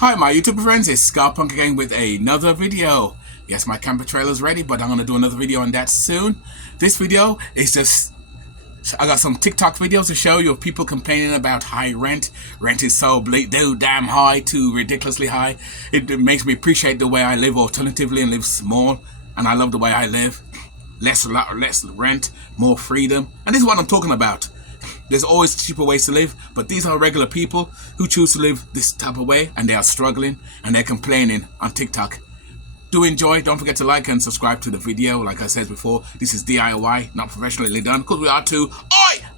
Hi my YouTube friends, it's Scarpunk again with another video. Yes, my camper trailer's ready, but I'm going to do another video on that soon. This video is just, I got some TikTok videos to show you of people complaining about high rent. Rent is so damn high, too ridiculously high. It makes me appreciate the way I live alternatively and live small. And I love the way I live. Less rent, more freedom. And this is what I'm talking about. There's always cheaper ways to live, but these are regular people who choose to live this type of way, and they are struggling and they're complaining on TikTok. Do enjoy. Don't forget to like and subscribe to the video. Like I said before, this is DIY, not professionally done, because we are two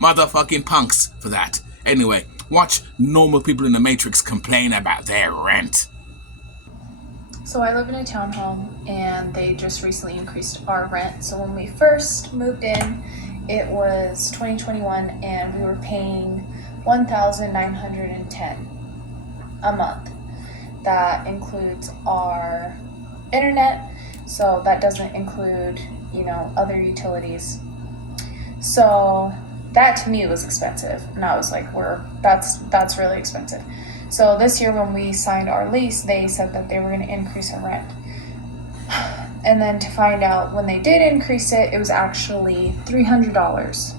motherfucking punks for that. Anyway, watch normal people in the Matrix complain about their rent. So I live in a townhome and they just recently increased our rent. So when we first moved in, it was 2021 and we were paying $1,910 a month. That includes our internet, so that doesn't include, other utilities. So that to me was expensive, and I was like, that's really expensive. So this year when we signed our lease, they said that they were going to increase our rent. And then to find out when they did increase it, it was actually $300.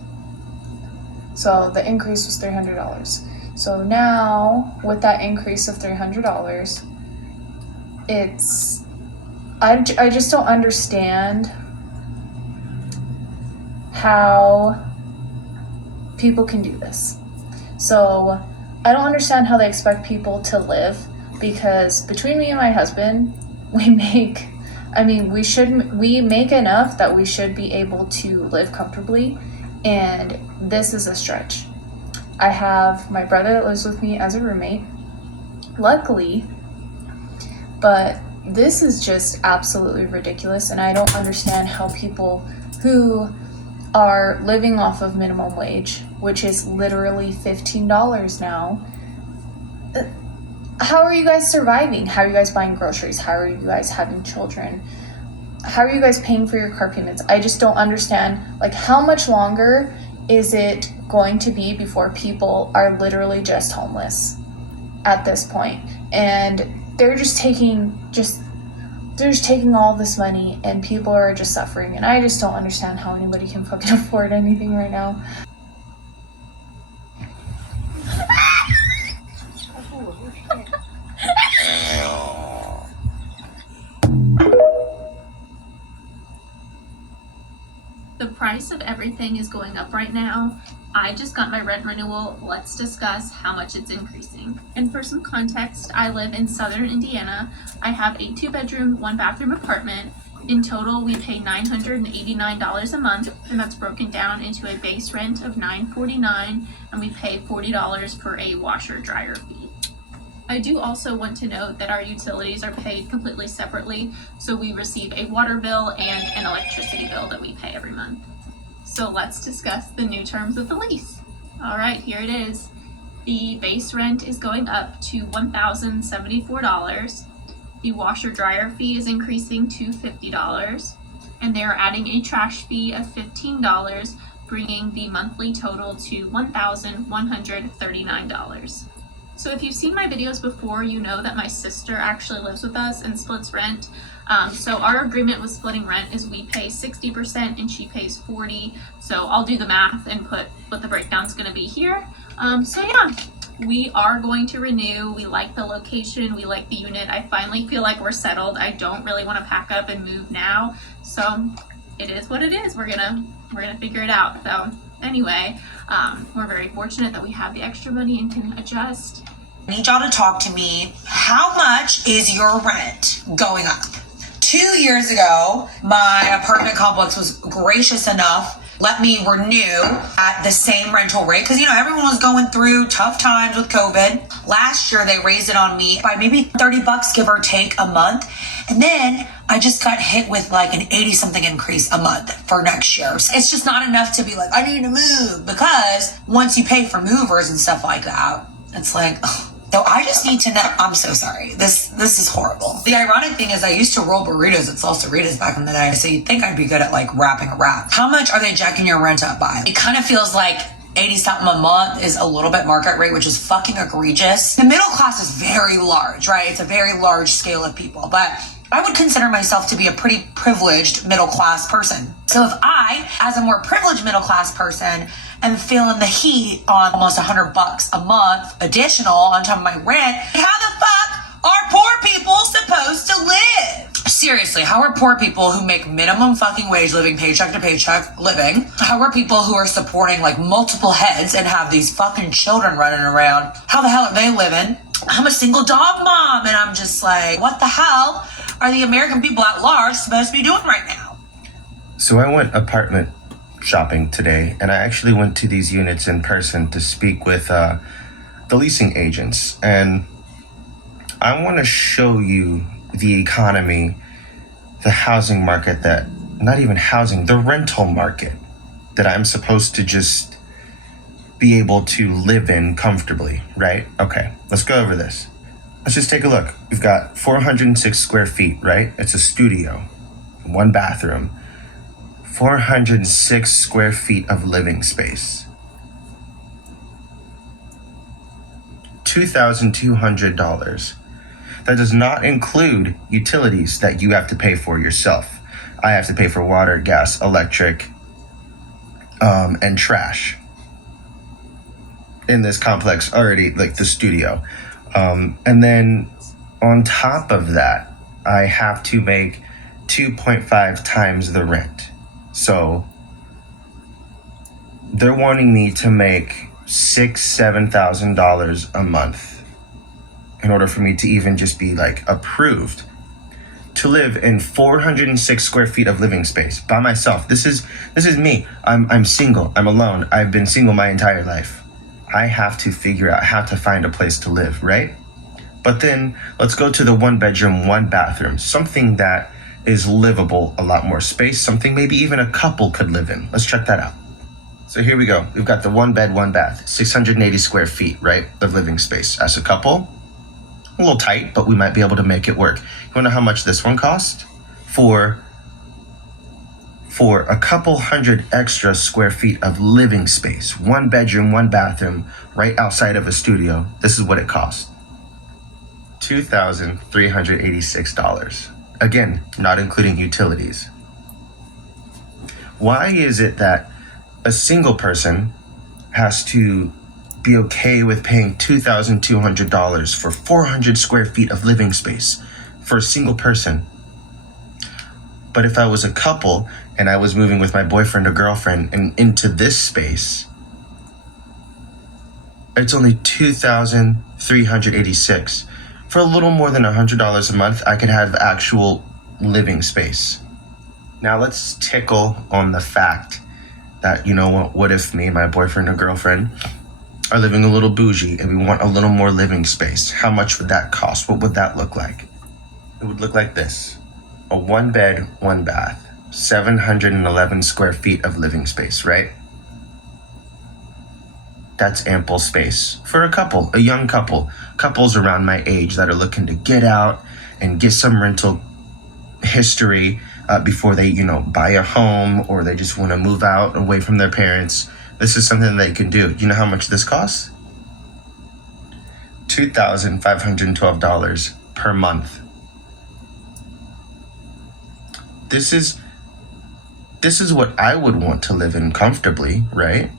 So the increase was $300. So now with that increase of $300, I just don't understand how people can do this. So I don't understand how they expect people to live, because between me and my husband, we make enough that we should be able to live comfortably, and this is a stretch. I have my brother that lives with me as a roommate, luckily, but this is just absolutely ridiculous, and I don't understand how people who are living off of minimum wage, which is literally $15 now, how are you guys surviving? How are you guys buying groceries? How are you guys having children? How are you guys paying for your car payments? I just don't understand, how much longer is it going to be before people are literally just homeless at this point? And they're just taking all this money, and people are just suffering. And I just don't understand how anybody can fucking afford anything right now. The price of everything is going up right now. I just got my rent renewal. Let's discuss how much it's increasing. And for some context, I live in southern Indiana. I have a 2-bedroom, 1-bathroom apartment. In total, we pay $989 a month, and that's broken down into a base rent of $949, and we pay $40 for a washer dryer fee. I do also want to note that our utilities are paid completely separately, so we receive a water bill and an electricity bill that we pay every month. So let's discuss the new terms of the lease. All right, here it is. The base rent is going up to $1,074. The washer dryer fee is increasing to $50, and they're adding a trash fee of $15, bringing the monthly total to $1,139. So if you've seen my videos before, you know that my sister actually lives with us and splits rent. So our agreement with splitting rent is we pay 60% and she pays 40%. So I'll do the math and put what the breakdown's gonna be here. So yeah, we are going to renew. We like the location, we like the unit. I finally feel like we're settled. I don't really wanna pack up and move now. So it is what it is. We're gonna figure it out. So anyway, we're very fortunate that we have the extra money and can adjust. I need y'all to talk to me. How much is your rent going up? 2 years ago, my apartment complex was gracious enough let me renew at the same rental rate, because everyone was going through tough times with COVID. Last year they raised it on me by maybe $30, give or take, a month, and then I just got hit with an 80 something increase a month for next year. So it's just not enough to be like, I need to move, because once you pay for movers and stuff like that, it's like, ugh. So I just need to know. I'm so sorry. This is horrible. The ironic thing is I used to roll burritos at Salsaritas back in the day, so you'd think I'd be good at wrapping a wrap. How much are they jacking your rent up by? It kind of feels like 80 something a month is a little bit market rate, which is fucking egregious. The middle class is very large, right? It's a very large scale of people, but I would consider myself to be a pretty privileged middle class person. So if I, as a more privileged middle class person, am feeling the heat on almost $100 a month additional on top of my rent, how the fuck are poor people supposed to live? Seriously, how are poor people who make minimum fucking wage living paycheck to paycheck living? How are people who are supporting like multiple heads and have these fucking children running around? How the hell are they living? I'm a single dog mom, and I'm just like, what the hell are the American people at large supposed to be doing right now? So I went apartment shopping today, and I actually went to these units in person to speak with the leasing agents. And I want to show you the economy, the housing market that, not even housing, the rental market that I'm supposed to just be able to live in comfortably, right? Okay, let's go over this. Let's just take a look. We've got 406 square feet, right? It's a studio, 1 bathroom, 406 square feet of living space. $2,200. That does not include utilities that you have to pay for yourself. I have to pay for water, gas, electric, and trash in this complex already, like the studio. And then on top of that, I have to make 2.5 times the rent. So they're wanting me to make $6,000-$7,000 a month in order for me to even just be like approved to live in 406 square feet of living space by myself. This is me. I'm single. I'm alone. I've been single my entire life. I have to figure out how to find a place to live, right? But then let's go to the 1 bedroom, 1 bathroom, something that is livable, a lot more space, something maybe even a couple could live in. Let's check that out. So here we go. We've got the 1 bed, 1 bath, 680 square feet, right, of living space. As a couple, a little tight, but we might be able to make it work. You wanna know how much this one cost? For a couple hundred extra square feet of living space, 1 bedroom, 1 bathroom, right outside of a studio, this is what it cost. $2,386. Again, not including utilities. Why is it that a single person has to be okay with paying $2,200 for 400 square feet of living space for a single person? But if I was a couple and I was moving with my boyfriend or girlfriend and into this space, it's only $2,386. For a little more than $100 a month, I could have actual living space. Now let's tickle on the fact that, you know what if me and my boyfriend or girlfriend are living a little bougie and we want a little more living space? How much would that cost? What would that look like? It would look like this. A 1 bed, 1 bath, 711 square feet of living space, right? That's ample space for a couple, a young couple, couples around my age that are looking to get out and get some rental history before they, buy a home, or they just want to move out away from their parents. This is something they can do. You know how much this costs? $2,512 per month. This is what I would want to live in comfortably, right?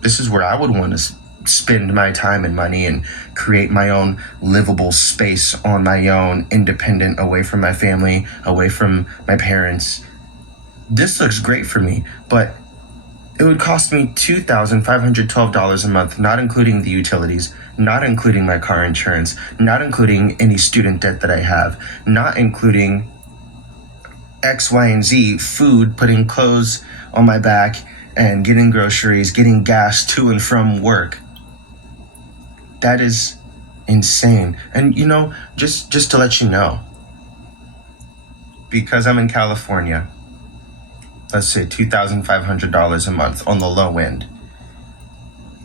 This is where I would want to spend my time and money and create my own livable space on my own, independent, away from my family, away from my parents. This looks great for me, but it would cost me $2,512 a month, not including the utilities, not including my car insurance, not including any student debt that I have, not including X, Y, and Z, food, putting clothes on my back, and getting groceries, getting gas to and from work. That is insane. And just to let you know, because I'm in California, let's say $2,500 a month on the low end,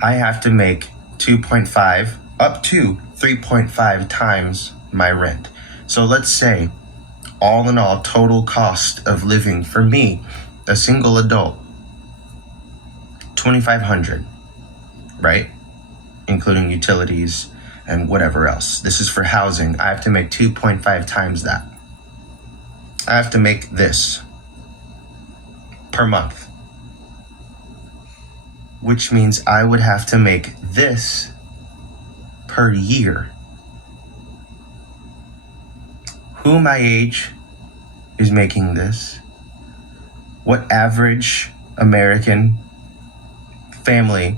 I have to make 2.5 up to 3.5 times my rent. So let's say all in all, total cost of living for me, a single adult, $2,500. right? Including utilities and whatever else. This is for housing. I have to make 2.5 times that. I have to make this per month, which means I would have to make this per year. Who my age is making this? What average American family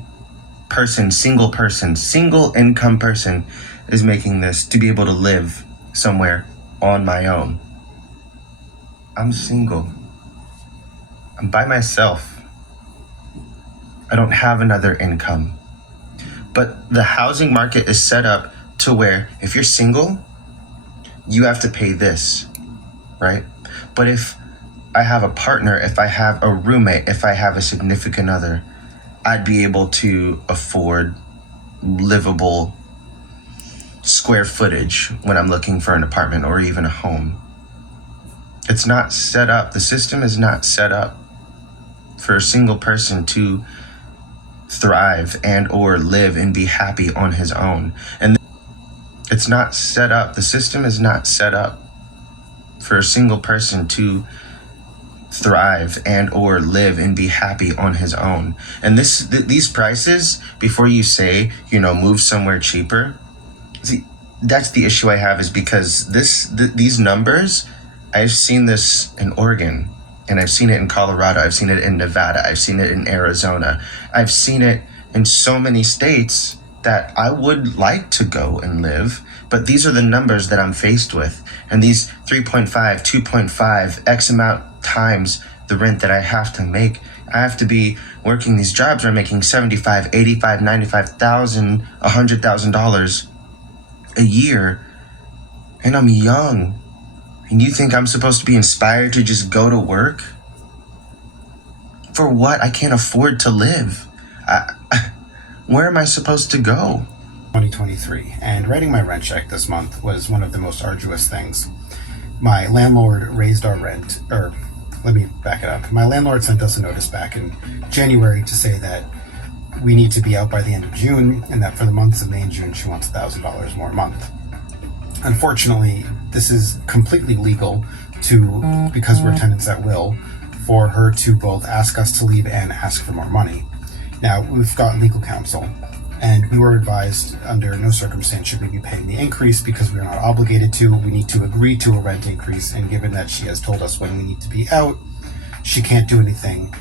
person, single income person is making this to be able to live somewhere on my own? I'm single. I'm by myself. I don't have another income. But the housing market is set up to where if you're single, you have to pay this, right? But if I have a partner, if I have a roommate, if I have a significant other, I'd be able to afford livable square footage when I'm looking for an apartment or even a home. It's not set up, the system is not set up for a single person to thrive and or live and be happy on his own. And it's not set up, the system is not set up for a single person to thrive and or live and be happy on his own. And these prices, before you say, move somewhere cheaper, see, that's the issue I have, is because these numbers, I've seen this in Oregon, and I've seen it in Colorado, I've seen it in Nevada, I've seen it in Arizona, I've seen it in so many states that I would like to go and live, but these are the numbers that I'm faced with. And these 3.5, 2.5, X amount times the rent that I have to make. I have to be working these jobs where I'm making $75,000, $85,000, $95,000, $100,000 a year, and I'm young. And you think I'm supposed to be inspired to just go to work? For what? I can't afford to live. Where am I supposed to go? 2023, and writing my rent check this month was one of the most arduous things. My landlord raised our rent, or let me back it up. My landlord sent us a notice back in January to say that we need to be out by the end of June, and that for the months of May and June she wants $1,000 more a month. Unfortunately, this is completely legal because we're tenants at will, for her to both ask us to leave and ask for more money. Now, we've got legal counsel, and we were advised under no circumstance should we be paying the increase because we are not obligated to. We need to agree to a rent increase, and given that she has told us when we need to be out, she can't do anything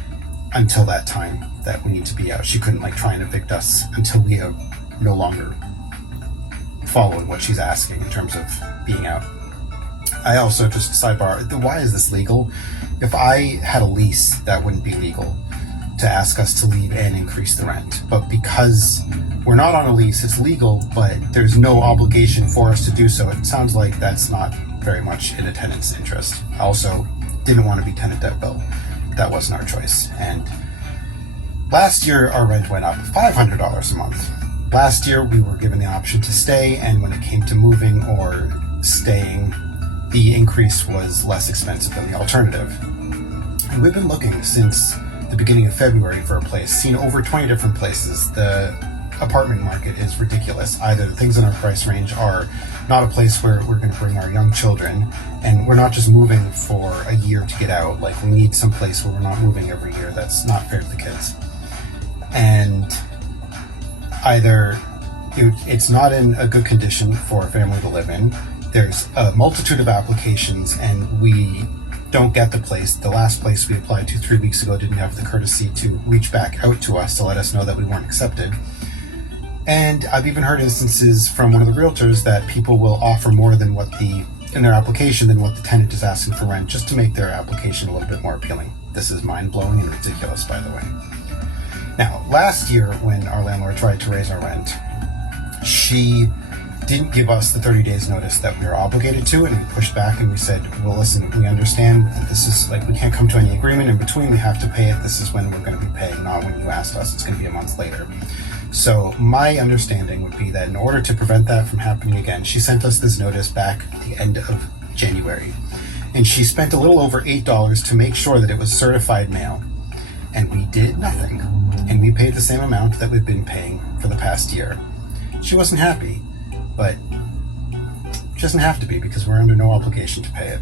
until that time that we need to be out. She couldn't try and evict us until we are no longer following what she's asking in terms of being out. I also, just sidebar, why is this legal? If I had a lease, that wouldn't be legal to ask us to leave and increase the rent. But because we're not on a lease, it's legal, but there's no obligation for us to do so. It sounds like that's not very much in a tenant's interest. I also didn't want to be tenant at will. That wasn't our choice. And last year, our rent went up $500 a month. Last year, we were given the option to stay, and when it came to moving or staying, the increase was less expensive than the alternative. And we've been looking since the beginning of February for a place, seen over 20 different places. The apartment market is ridiculous. Either the things in our price range are not a place where we're going to bring our young children, and we're not just moving for a year to get out. We need some place where we're not moving every year. That's not fair to the kids. And either it's not in a good condition for a family to live in. There's a multitude of applications, and we don't get the place. The last place we applied to 3 weeks ago didn't have the courtesy to reach back out to us to let us know that we weren't accepted. And I've even heard instances from one of the realtors that people will offer more than in their application than what the tenant is asking for rent, just to make their application a little bit more appealing. This is mind-blowing and ridiculous, by the way. Now, last year when our landlord tried to raise our rent, she didn't give us the 30 days notice that we were obligated to, and we pushed back and we said, well, listen, we understand that this is we can't come to any agreement in between, we have to pay it, this is when we're going to be paying, not when you asked us, it's going to be a month later. So my understanding would be that in order to prevent that from happening again, she sent us this notice back at the end of January, and she spent a little over $8 to make sure that it was certified mail, and we did nothing. and we paid the same amount that we've been paying for the past year. She wasn't happy, but she doesn't have to be because we're under no obligation to pay it.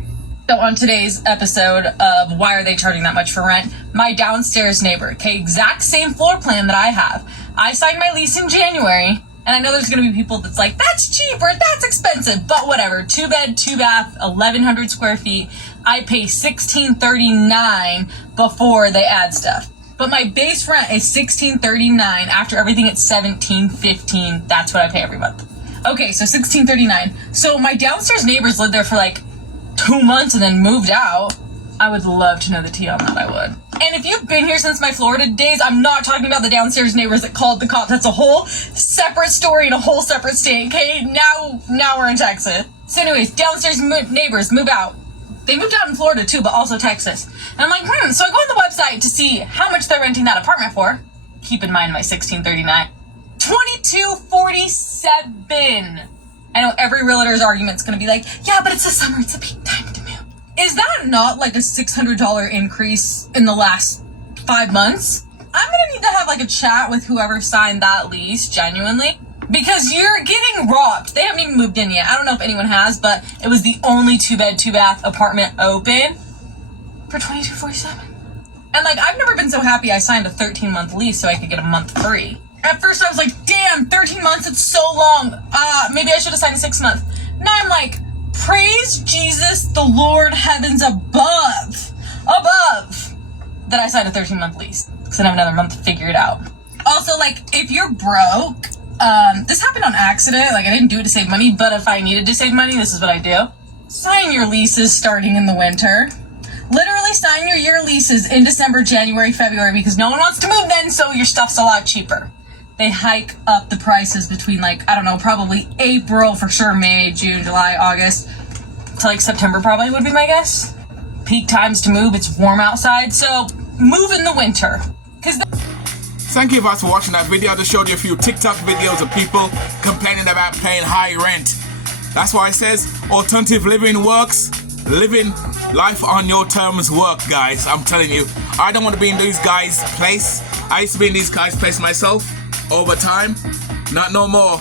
So on today's episode of Why Are They Charging That Much for Rent, my downstairs neighbor, okay, exact same floor plan that I have. I signed my lease in January, and I know there's going to be people that's like, that's cheap or that's expensive, but whatever. 2 bed, 2 bath, 1,100 square feet. I pay $1,639 before they add stuff. But my base rent is $1,639. After everything, it's $1,715. That's what I pay every month. Okay, so $1,639. So my downstairs neighbors lived there for like 2 months and then moved out. I would love to know the tea on that, I would. And if you've been here since my Florida days, I'm not talking about the downstairs neighbors that called the cops. That's a whole separate story in a whole separate state, okay? Now we're in Texas. So anyways, downstairs neighbors move out. They moved out in Florida too, but also Texas. And I'm like, so I go on the website to see how much they're renting that apartment for. Keep in mind my $1,639. $2,247. I know every realtor's argument's gonna be like, yeah, but it's the summer, it's a peak time to move. Is that not like a $600 increase in the last 5 months? I'm gonna need to have like a chat with whoever signed that lease, genuinely. Because you're getting robbed. They haven't even moved in yet. I don't know if anyone has, but it was the only 2 bed, 2 bath apartment open for $2,247. And like, I've never been so happy I signed a 13-month lease so I could get a month free. At first I was like, damn, 13 months, it's so long. Maybe I should have signed a 6-month. Now I'm like, praise Jesus, the Lord, heavens above, that I signed a 13-month lease. Because I have another month to figure it out. Also, like, if you're broke, this happened on accident. Like, I didn't do it to save money, but if I needed to save money, this is what I do. Sign your leases starting in the winter. Literally sign your year leases in December, January, February, because no one wants to move then, so your stuff's a lot cheaper. They hike up the prices between, like, I don't know, probably April for sure, May, June, July, August, to like September probably would be my guess. Peak times to move, it's warm outside, so move in the winter. Thank you guys for watching that video. I just showed you a few TikTok videos of people complaining about paying high rent. That's why it says alternative living works. Living life on your terms work, guys. I'm telling you, I don't want to be in these guys' place. I used to be in these guys' place myself over time. Not no more.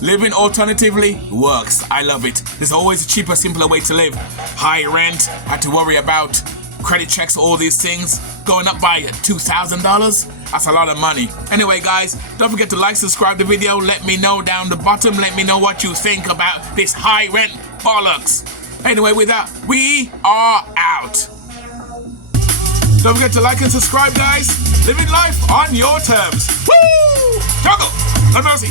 Living alternatively works. I love it. There's always a cheaper, simpler way to live. High rent, had to worry about credit checks, all these things going up by $2,000. That's a lot of money. Anyway, guys, don't forget to like, subscribe the video. Let me know down the bottom. Let me know what you think about this high rent bollocks. Anyway, with that, we are out. Don't forget to like and subscribe, guys. Living life on your terms. Woo! Juggle. God mercy.